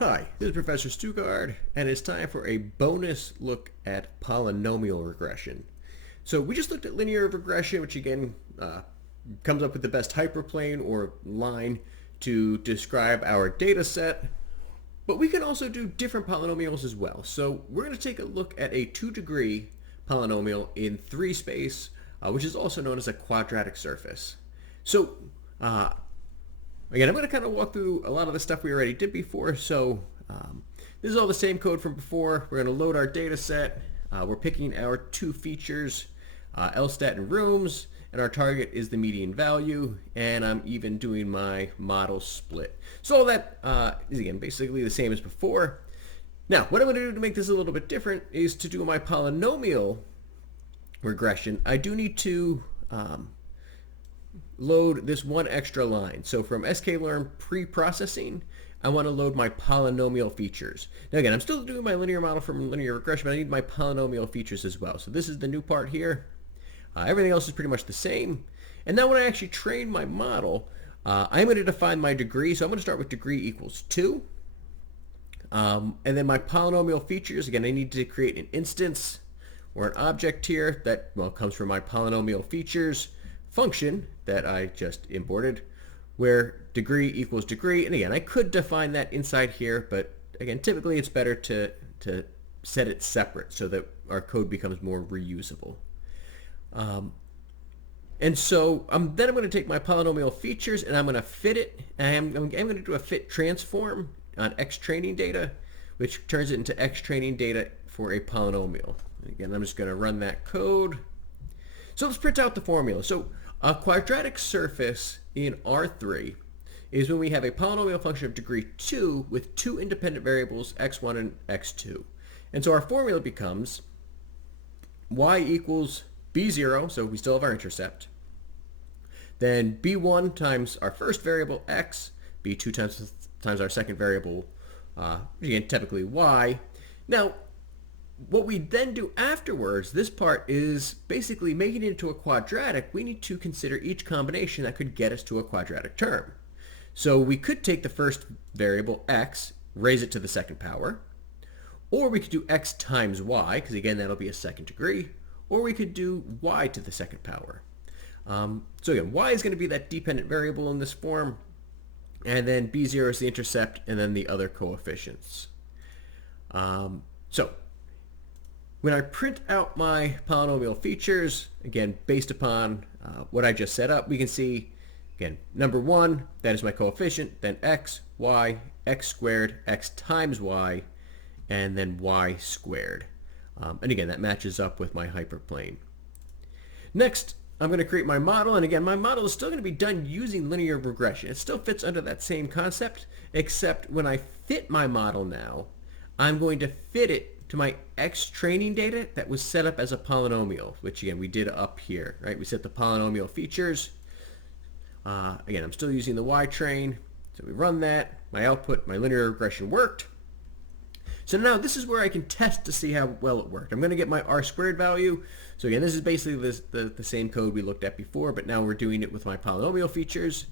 Hi, this is Professor Stugard, and it's time for a bonus look at polynomial regression. So we just looked at linear regression, which again comes up with the best hyperplane or line to describe our data set. But we can also do different polynomials as well. So we're going to take a look at a 2-degree polynomial in 3 space, which is also known as a quadratic surface. So again, I'm going to kind of walk through a lot of the stuff we already did before. So this is all the same code from before. We're going to load our data set. We're picking our 2 features, Elstat and rooms, and our target is the median value, and I'm even doing my model split. So all that is, again, basically the same as before. Now, what I'm going to do to make this a little bit different is to do my polynomial regression. I do need to load this one extra line. So from sklearn pre-processing, I want to load my polynomial features. Now again, I'm still doing my linear model from linear regression, but I need my polynomial features as well. So this is the new part here. Everything else is pretty much the same. And now when I actually train my model, I'm going to define my degree. So I'm going to start with degree equals 2. And then my polynomial features, again, I need to create an instance or an object here that, well, comes from my polynomial features function that I just imported, where degree equals degree. And again, I could define that inside here, but again, typically it's better to set it separate so that our code becomes more reusable. And so then I'm going to take my polynomial features and I'm going to fit it. And I'm going to do a fit transform on X training data, which turns it into X training data for a polynomial. Again, I'm just going to run that code. So let's print out the formula. So a quadratic surface in R3 is when we have a polynomial function of degree 2 with 2 independent variables, x1 and x2. And so our formula becomes y equals b0, so we still have our intercept. Then b1 times our first variable x, b2 times our second variable, again, typically y. Now, what we then do afterwards, this part is basically making it into a quadratic. We need to consider each combination that could get us to a quadratic term. So we could take the first variable x, raise it to the second power, or we could do x times y, because again that'll be a second degree, or we could do y to the second power. So again, y is going to be that dependent variable in this form, and then b0 is the intercept, and then the other coefficients. So when I print out my polynomial features, again, based upon what I just set up, we can see, again, number 1, that is my coefficient, then x, y, x squared, x times y, and then y squared. And again, that matches up with my hyperplane. Next, I'm going to create my model, and again, my model is still going to be done using linear regression. It still fits under that same concept, except when I fit my model now, I'm going to fit it to my X training data that was set up as a polynomial, which again we did up here, right? We set the polynomial features. Again, I'm still using the Y train, so we run that. My output, my linear regression worked. So now this is where I can test to see how well it worked. I'm going to get my R squared value. So again, this is basically the same code we looked at before, but now we're doing it with my polynomial features.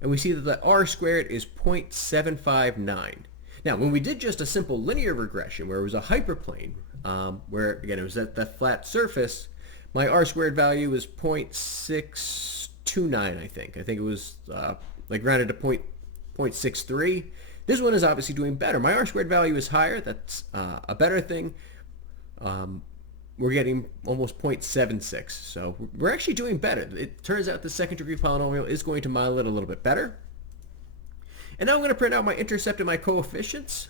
And we see that the R squared is 0.759. Now, when we did just a simple linear regression where it was a hyperplane, where again it was at that flat surface, my R squared value was 0.629, I think. I think it was like rounded to 0.63. This one is obviously doing better. My R squared value is higher. That's a better thing. We're getting almost 0.76. So we're actually doing better. It turns out the second degree polynomial is going to model it a little bit better. And now I'm going to print out my intercept and my coefficients,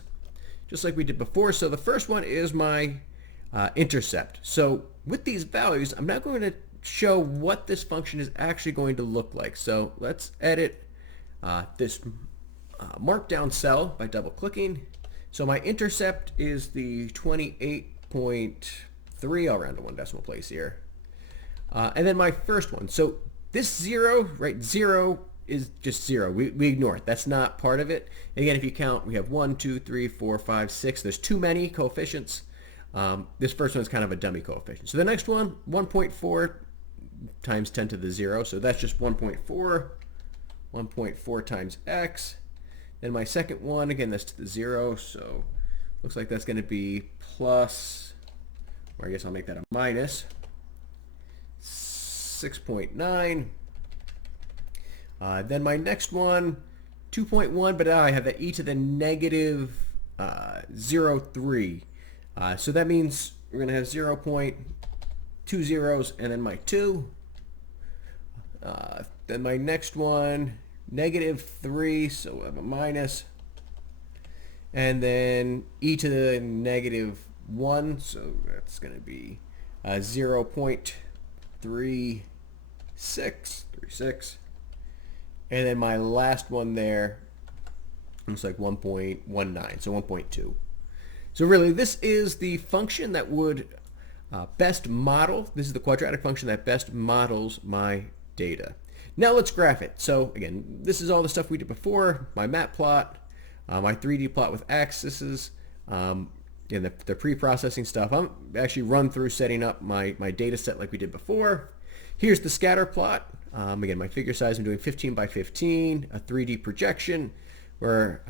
just like we did before. So the first one is my intercept. So with these values, I'm now going to show what this function is actually going to look like. So let's edit this markdown cell by double clicking. So my intercept is the 28.3. I'll round to 1 decimal place here. And then my first one. So this 0, right, 0 is just 0. We ignore it. That's not part of it. And again, if you count, we have 1, 2, 3, 4, 5, 6. There's too many coefficients. This first one is kind of a dummy coefficient. So the next one, 1.4 times 10 to the 0. So that's just 1.4. 1.4 times x Then my second one, again, that's to the 0, so looks like that's going to be plus, or I guess I'll make that a minus, 6.9. Then my next one, 2.1, but I have that e to the negative 0.3. So that means we're going to have 0.2 zeros and then my 2. Then my next one, negative 3, so we'll have a minus. And then e to the negative 1, so that's going to be 0.36. And then my last one there looks like 1.19, so 1.2. So really, this is the function that would best model, this is the quadratic function that best models my data. Now let's graph it. So again, this is all the stuff we did before, my map plot, my 3D plot with axes, and the pre-processing stuff. I'm actually run through setting up my data set like we did before. Here's the scatter plot. Again, my figure size, I'm doing 15 by 15, a 3D projection where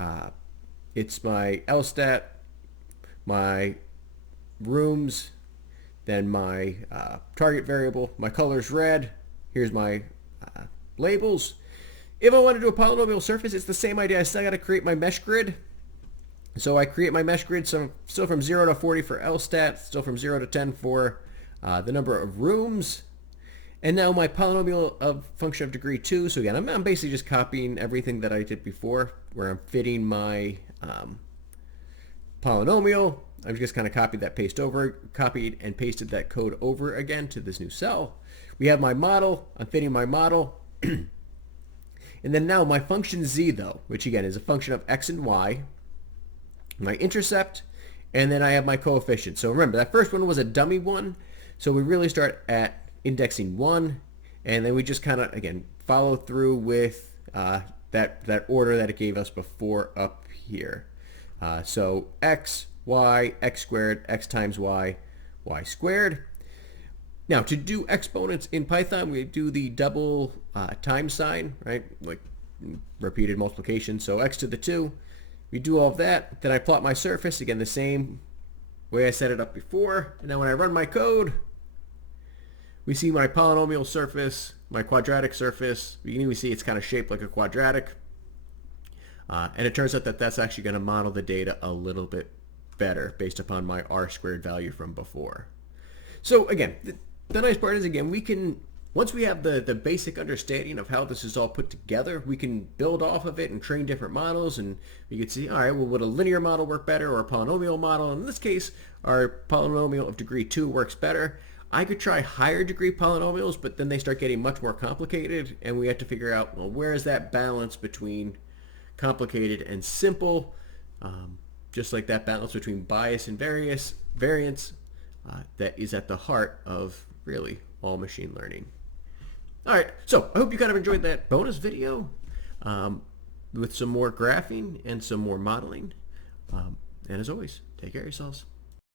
it's my LSTAT, my rooms, then my target variable, my color's red, here's my labels. If I want to do a polynomial surface, it's the same idea. I still got to create my mesh grid. So I create my mesh grid, so still from 0 to 40 for LSTAT, still from 0 to 10 for the number of rooms. And now my polynomial of function of degree 2. So again, I'm basically just copying everything that I did before, where I'm fitting my polynomial. I've just kind of copied and pasted that code over again to this new cell. We have my model. I'm fitting my model. And then now my function z, though, which again is a function of x and y, my intercept, and then I have my coefficient. So remember, that first one was a dummy one. So we really start at indexing 1, and then we just kind of, again, follow through with that order that it gave us before up here. So x, y, x squared, x times y, y squared. Now, to do exponents in Python, we do the double times sign, right? Like repeated multiplication. So x to the 2. We do all of that. Then I plot my surface, again, the same way I set it up before. And now when I run my code, we see my polynomial surface, my quadratic surface. We can even see it's kind of shaped like a quadratic. And it turns out that that's actually going to model the data a little bit better based upon my r squared value from before. So again, the nice part is, again, we can, once we have the basic understanding of how this is all put together, we can build off of it and train different models, and we can see, all right, well, would a linear model work better or a polynomial model? In this case, our polynomial of degree 2 works better. I could try higher degree polynomials, but then they start getting much more complicated, and we have to figure out, well, where is that balance between complicated and simple, just like that balance between bias and variance that is at the heart of really all machine learning. All right, so I hope you kind of enjoyed that bonus video with some more graphing and some more modeling. And as always, take care of yourselves.